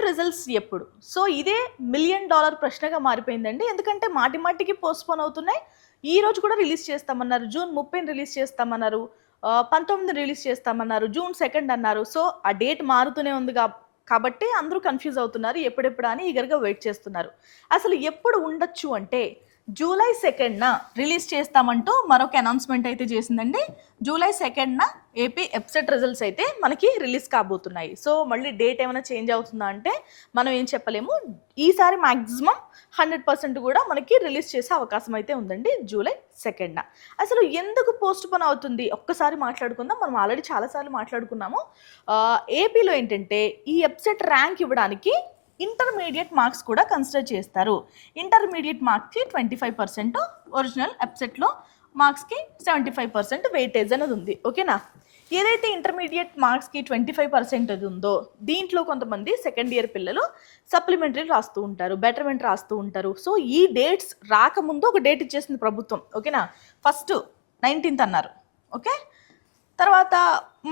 EAPCET results ఎప్పుడు? So, ఇదే million dollar ప్రశ్నగా మారిపోయిందండి. ఎందుకంటే మాటి మాటికి పోస్ట్‌పోన్ అవుతున్నాయి. ఈ రోజు కూడా రిలీజ్ చేస్తామన్నారు. జూన్ 30న రిలీజ్ చేస్తామన్నారు. 19న రిలీజ్ చేస్తామన్నారు. జూన్ 2 అన్నారు. సో, ఆ డేట్ మారుతూనే ఉంది కాబట్టి అందరూ కన్‌ఫ్యూజ్ అవుతున్నారు. ఎప్పుడెప్పుడా అని ఈగర్‌గా వెయిట్ చేస్తున్నారు. అసలు ఎప్పుడు ఉండొచ్చు అంటే జూలై 2న రిలీజ్ చేస్తామంటూ మరొక అనౌన్స్‌మెంట్ అయితే చేసిందండి. జూలై 2న ఏపీ ఎప్సెట్ రిజల్ట్స్ అయితే మనకి రిలీజ్ కాబోతున్నాయి. సో, మళ్ళీ డేట్ ఏమైనా చేంజ్ అవుతుందా అంటే మనం ఏం చెప్పలేము. ఈసారి మాక్సిమం 100% కూడా మనకి రిలీజ్ చేసే అవకాశం అయితే ఉందండి జూలై 2న. అసలు ఎందుకు పోస్ట్‌పోన్ అవుతుంది? ఒక్కసారి మాట్లాడుకుందాం. మనం ఆల్రెడీ చాలా సార్లు మాట్లాడుకున్నాము. ఏపీలో ఏంటంటే ఈ ఎప్సెట్ ర్యాంక్ ఇవ్వడానికి ఇంటర్మీడియేట్ మార్క్స్ కూడా కన్సిడర్ చేస్తారు. ఇంటర్మీడియేట్ మార్క్స్‌కి 25%, ఒరిజినల్ ఎప్సెట్‌లో మార్క్స్‌కి 75% వెయిటేజ్ అనేది ఉంది. ఓకేనా? ఏదైతే ఇంటర్మీడియేట్ మార్క్స్‌కి 25% అది ఉందో, దీంట్లో కొంతమంది సెకండ్ ఇయర్ పిల్లలు సప్లిమెంటరీ రాస్తూ ఉంటారు. బెటర్‌మెంట్ రాస్తూ ఉంటారు. సో, ఈ డేట్స్ రాకముందు ఒక డేట్ ఇచ్చేసింది ప్రభుత్వం. ఓకేనా? ఫస్ట్ 19థ్ అన్నారు. ఓకే. తర్వాత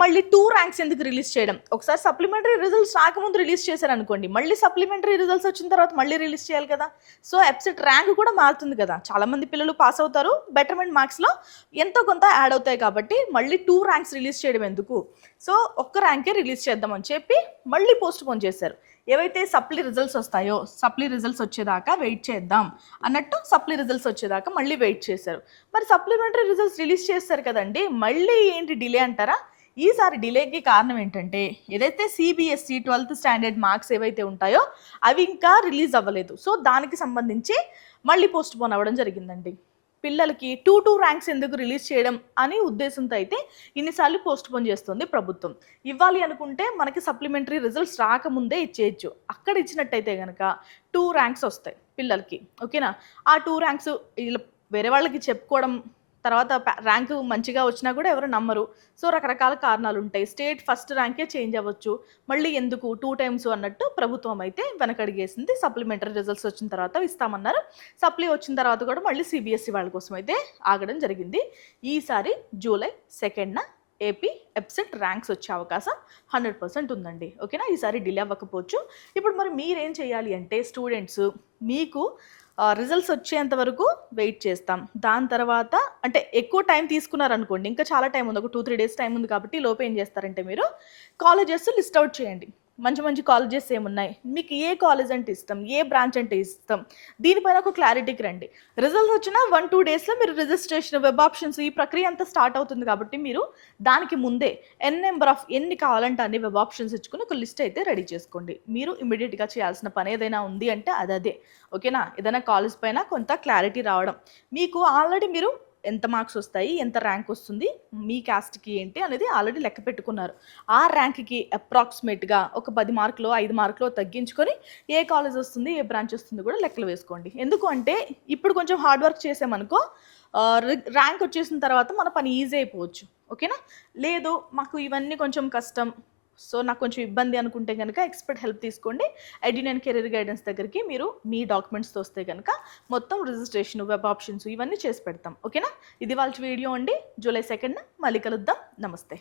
మళ్ళీ 2 ర్యాంక్స్ ఎందుకు రిలీజ్ చేయడం? ఒకసారి సప్లిమెంటరీ రిజల్ట్స్ రాకముందు రిలీజ్ చేశారనుకోండి, మళ్ళీ సప్లిమెంటరీ రిజల్ట్స్ వచ్చిన తర్వాత మళ్ళీ రిలీజ్ చేయాలి కదా! సో, ఎప్సెట్ ర్యాంక్ కూడా మారుతుంది కదా! చాలామంది పిల్లలు పాస్ అవుతారు. బెటర్‌మెంట్ మార్క్స్‌లో ఎంతో కొంత యాడ్ అవుతాయి కాబట్టి, మళ్ళీ 2 ర్యాంక్స్ రిలీజ్ చేయడం ఎందుకు? సో, ఒక్క ర్యాంకే రిలీజ్ చేద్దామని చెప్పి మళ్ళీ పోస్ట్‌పోన్ చేశారు. ఏవైతే సప్లీ రిజల్ట్స్ వస్తాయో, సప్లీ రిజల్ట్స్ వచ్చేదాకా వెయిట్ చేద్దాం అన్నట్టు సప్లీ రిజల్ట్స్ వచ్చేదాకా మళ్ళీ వెయిట్ చేశారు. మరి సప్లిమెంటరీ రిజల్ట్స్ రిలీజ్ చేస్తారు కదండీ! మళ్ళీ ఏంటి డిలే అంటారా? ఈసారి డిలేకి కారణం ఏంటంటే, ఏదైతే సీబీఎస్‌ఈ 12థ్ స్టాండర్డ్ మార్క్స్ ఏవైతే ఉంటాయో, అవి ఇంకా రిలీజ్ అవ్వలేదు. సో, దానికి సంబంధించి మళ్ళీ పోస్ట్‌పోన్ అవ్వడం జరిగిందండి. పిల్లలకి 2 ర్యాంక్స్ ఎందుకు రిలీజ్ చేయడం అని ఉద్దేశంతో అయితే ఇన్నిసార్లు పోస్ట్‌పోన్ చేస్తుంది ప్రభుత్వం. ఇవ్వాలి అనుకుంటే మనకి సప్లిమెంటరీ రిజల్ట్స్ రాకముందే ఇచ్చేయొచ్చు. అక్కడ ఇచ్చినట్టయితే గనక 2 ర్యాంక్స్ వస్తాయి పిల్లలకి. ఓకేనా? ఆ 2 ర్యాంక్స్ ఇలా వేరే వాళ్ళకి చెప్పుకోవడం, తర్వాత ర్యాంకు మంచిగా వచ్చినా కూడా ఎవరు నమ్మరు. సో, రకరకాల కారణాలుంటాయి. స్టేట్ ఫస్ట్ ర్యాంకే చేంజ్ అవ్వచ్చు. మళ్ళీ ఎందుకు 2 టైమ్స్ అన్నట్టు ప్రభుత్వం అయితే వెనకడుగేసింది. సప్లిమెంటరీ రిజల్ట్స్ వచ్చిన తర్వాత ఇస్తామన్నారు. సప్లీ వచ్చిన తర్వాత కూడా మళ్ళీ సీబీఎస్‌ఈ వాళ్ళ కోసం అయితే ఆగడం జరిగింది. ఈసారి జూలై 2న ఏపీ ఎప్సెట్ ర్యాంక్స్ వచ్చే అవకాశం 100% ఉందండి. ఓకేనా? ఈసారి డిలే అవ్వకపోవచ్చు. ఇప్పుడు మరి మీరేం చేయాలి అంటే స్టూడెంట్స్ మీకు రిజల్ట్స్ వచ్చేంత వరకు వెయిట్ చేస్తాం. దాని తర్వాత అంటే ఎక్కువ టైం తీసుకున్నారనుకోండి, ఇంకా చాలా టైం ఉంది. ఒక 2, 3 డేస్ టైం ఉంది కాబట్టి ఈలోపు ఏం చేస్తారంటే మీరు కాలేజెస్ లిస్ట్ అవుట్ చేయండి. మంచి మంచి కాలేజెస్ ఏమున్నాయి? మీకు ఏ కాలేజ్ అంటే ఇష్టం? ఏ బ్రాంచ్ అంటే ఇష్టం? దీనిపైన ఒక క్లారిటీకి రండి. రిజల్ట్స్ వచ్చిన 1, 2 డేస్‌లో మీరు రిజిస్ట్రేషన్, వెబ్ ఆప్షన్స్ ఈ ప్రక్రియ అంతా స్టార్ట్ అవుతుంది కాబట్టి మీరు దానికి ముందే ఎన్ని కావాలంటే అన్ని వెబ్ ఆప్షన్స్ ఇచ్చుకొని ఒక లిస్ట్ అయితే రెడీ చేసుకోండి. మీరు ఇమ్మీడియేట్‌గా చేయాల్సిన పని ఏదైనా ఉంది అంటే అదే. ఓకేనా? ఏదైనా కాలేజ్ పైన కొంత క్లారిటీ రావడం. మీకు ఆల్రెడీ మీరు ఎంత మార్క్స్ వస్తాయి? ఎంత ర్యాంక్ వస్తుంది? మీ కాస్ట్‌కి ఏంటి అనేది ఆల్రెడీ లెక్క పెట్టుకున్నారు. ఆ ర్యాంక్‌కి అప్రాక్సిమేట్‌గా ఒక 10 మార్కులో, 5 మార్కులో తగ్గించుకొని ఏ కాలేజ్ వస్తుంది? ఏ బ్రాంచ్ వస్తుంది కూడా లెక్కలు వేసుకోండి. ఎందుకు అంటే ఇప్పుడు కొంచెం హార్డ్ వర్క్ చేసామనుకో ర్యాంక్ వచ్చేసిన తర్వాత మన పని ఈజీ అయిపోవచ్చు. ఓకేనా? లేదు మాకు ఇవన్నీ కొంచెం కష్టం. సో, నాకు కొంచెం ఇబ్బంది అనుకుంటే గనక ఎక్స్‌పర్ట్ హెల్ప్ తీసుకోండి. ఎడ్యునైన్ కెరీర్ గైడెన్స్ దగ్గరికి మీరు మీ డాక్యుమెంట్స్‌తో వస్తే గనక మొత్తం రిజిస్ట్రేషన్, వెబ్ ఆప్షన్స్ ఇవన్నీ చేసి పెడతాం. ఓకేనా? ఇది ఇవాల్టి వీడియో అండి. జూలై 2న మళ్ళీ కలుద్దాం. నమస్తే.